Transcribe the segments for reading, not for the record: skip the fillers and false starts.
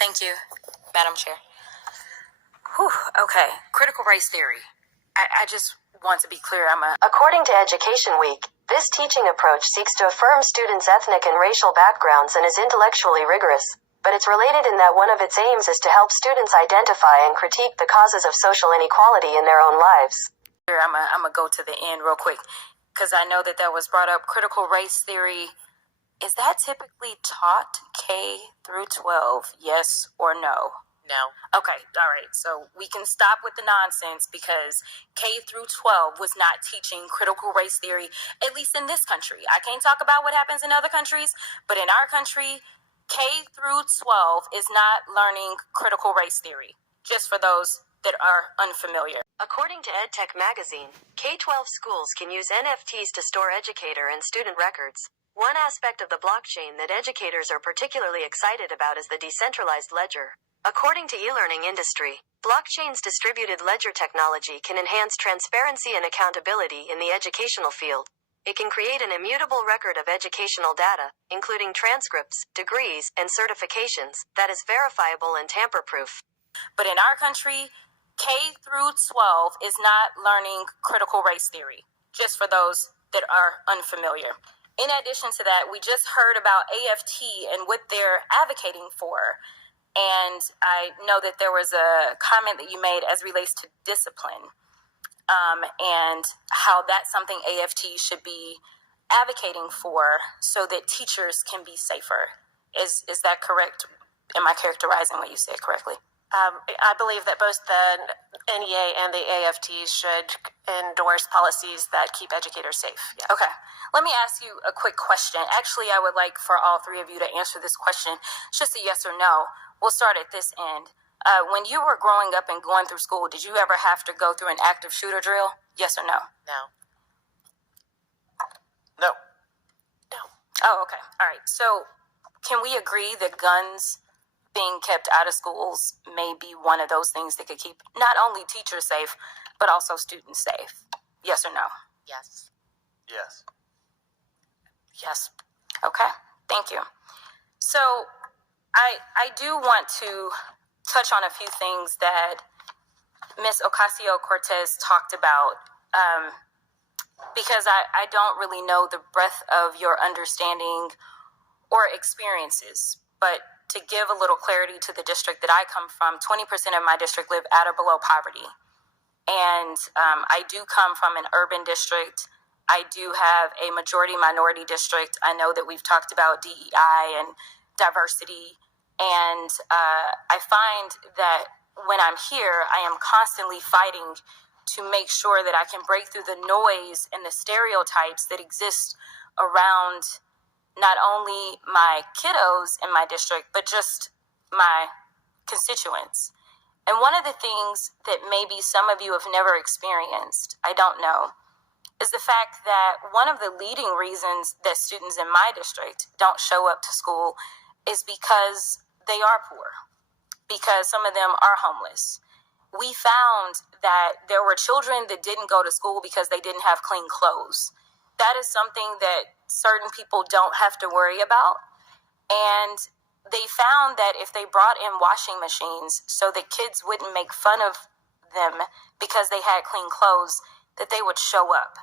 Thank you, Madam Chair. Whew, okay, critical race theory. I just want to be clear, According to Education Week, this teaching approach seeks to affirm students' ethnic and racial backgrounds and is intellectually rigorous, but it's related in that one of its aims is to help students identify and critique the causes of social inequality in their own lives. I'm gonna go to the end real quick, because I know that was brought up. Critical race theory, is that typically taught K through 12, yes or no? No. Okay, all right. So we can stop with the nonsense, because K through 12 was not teaching critical race theory, at least in this country. I can't talk about what happens in other countries, but in our country, K through 12 is not learning critical race theory, just for those that are unfamiliar. According to EdTech Magazine, K-12 schools can use NFTs to store educator and student records. One aspect of the blockchain that educators are particularly excited about is the decentralized ledger. According to e-learning industry, blockchain's distributed ledger technology can enhance transparency and accountability in the educational field. It can create an immutable record of educational data, including transcripts, degrees, and certifications, that is verifiable and tamper-proof. But in our country, K through 12 is not learning critical race theory, just for those that are unfamiliar. In addition to that, we just heard about AFT and what they're advocating for. And I know that there was a comment that you made as relates to discipline, and how that's something AFT should be advocating for so that teachers can be safer. Is that correct? Am I characterizing what you said correctly? I believe that both the NEA and the AFT should endorse policies that keep educators safe. Yeah. Okay. Let me ask you a quick question. Actually, I would like for all three of you to answer this question. It's just a yes or no. We'll start at this end. When you were growing up and going through school, did you ever have to go through an active shooter drill? Yes or no? No. No. No. Oh, okay. All right. So can we agree that guns being kept out of schools may be one of those things that could keep not only teachers safe, but also students safe? Yes or no? Yes. Yes. Yes. Okay. Thank you. So I do want to touch on a few things that Ms. Ocasio-Cortez talked about, because I don't really know the breadth of your understanding or experiences. But to give a little clarity to the district that I come from, 20% of my district live at or below poverty. And I do come from an urban district. I do have a majority minority district. I know that we've talked about DEI and diversity. And I find that when I'm here, I am constantly fighting to make sure that I can break through the noise and the stereotypes that exist around not only my kiddos in my district, but just my constituents. And one of the things that maybe some of you have never experienced, I don't know, is the fact that one of the leading reasons that students in my district don't show up to school is because they are poor, because some of them are homeless. We found that there were children that didn't go to school because they didn't have clean clothes. That is something that certain people don't have to worry about. And they found that if they brought in washing machines so that kids wouldn't make fun of them because they had clean clothes, that they would show up.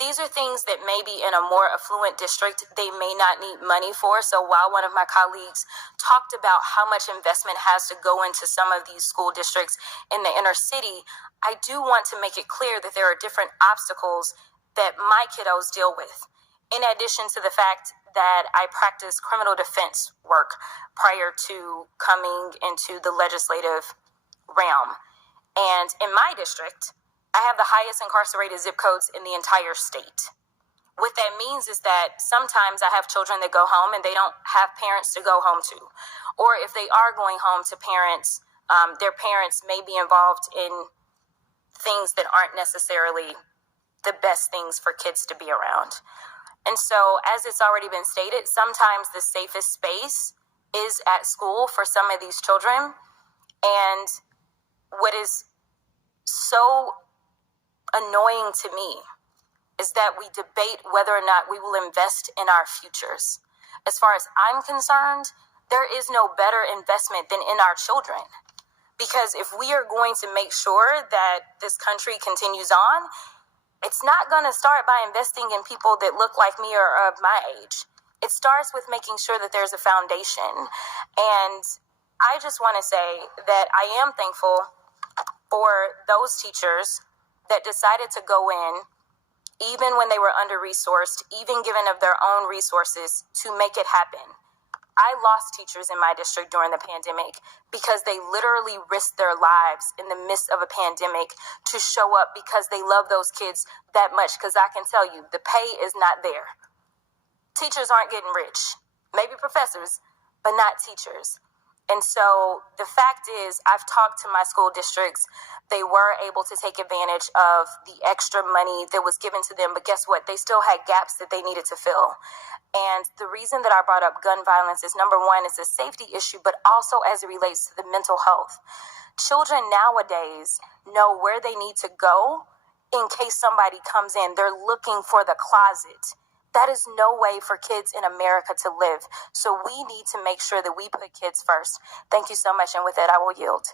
These are things that maybe in a more affluent district, they may not need money for. So while one of my colleagues talked about how much investment has to go into some of these school districts in the inner city, I do want to make it clear that there are different obstacles that my kiddos deal with. In addition to the fact that I practice criminal defense work prior to coming into the legislative realm. And in my district, I have the highest incarcerated zip codes in the entire state. What that means is that sometimes I have children that go home and they don't have parents to go home to. Or if they are going home to parents, their parents may be involved in things that aren't necessarily the best things for kids to be around. And so, as it's already been stated, sometimes the safest space is at school for some of these children. And what is so annoying to me is that we debate whether or not we will invest in our futures. As far as I'm concerned, there is no better investment than in our children. Because if we are going to make sure that this country continues on, it's not going to start by investing in people that look like me or of my age. It starts with making sure that there's a foundation. And I just want to say that I am thankful for those teachers that decided to go in, even when they were under-resourced, even given of their own resources, to make it happen. I lost teachers in my district during the pandemic because they literally risked their lives in the midst of a pandemic to show up because they love those kids that much. Because I can tell you, the pay is not there. Teachers aren't getting rich. Maybe professors, but not teachers. And so the fact is, I've talked to my school districts. They were able to take advantage of the extra money that was given to them. But guess what? They still had gaps that they needed to fill. And the reason that I brought up gun violence is, number one, it's a safety issue, but also as it relates to the mental health. Children nowadays know where they need to go in case somebody comes in. They're looking for the closet. That is no way for kids in America to live. So we need to make sure that we put kids first. Thank you so much. And with that, I will yield.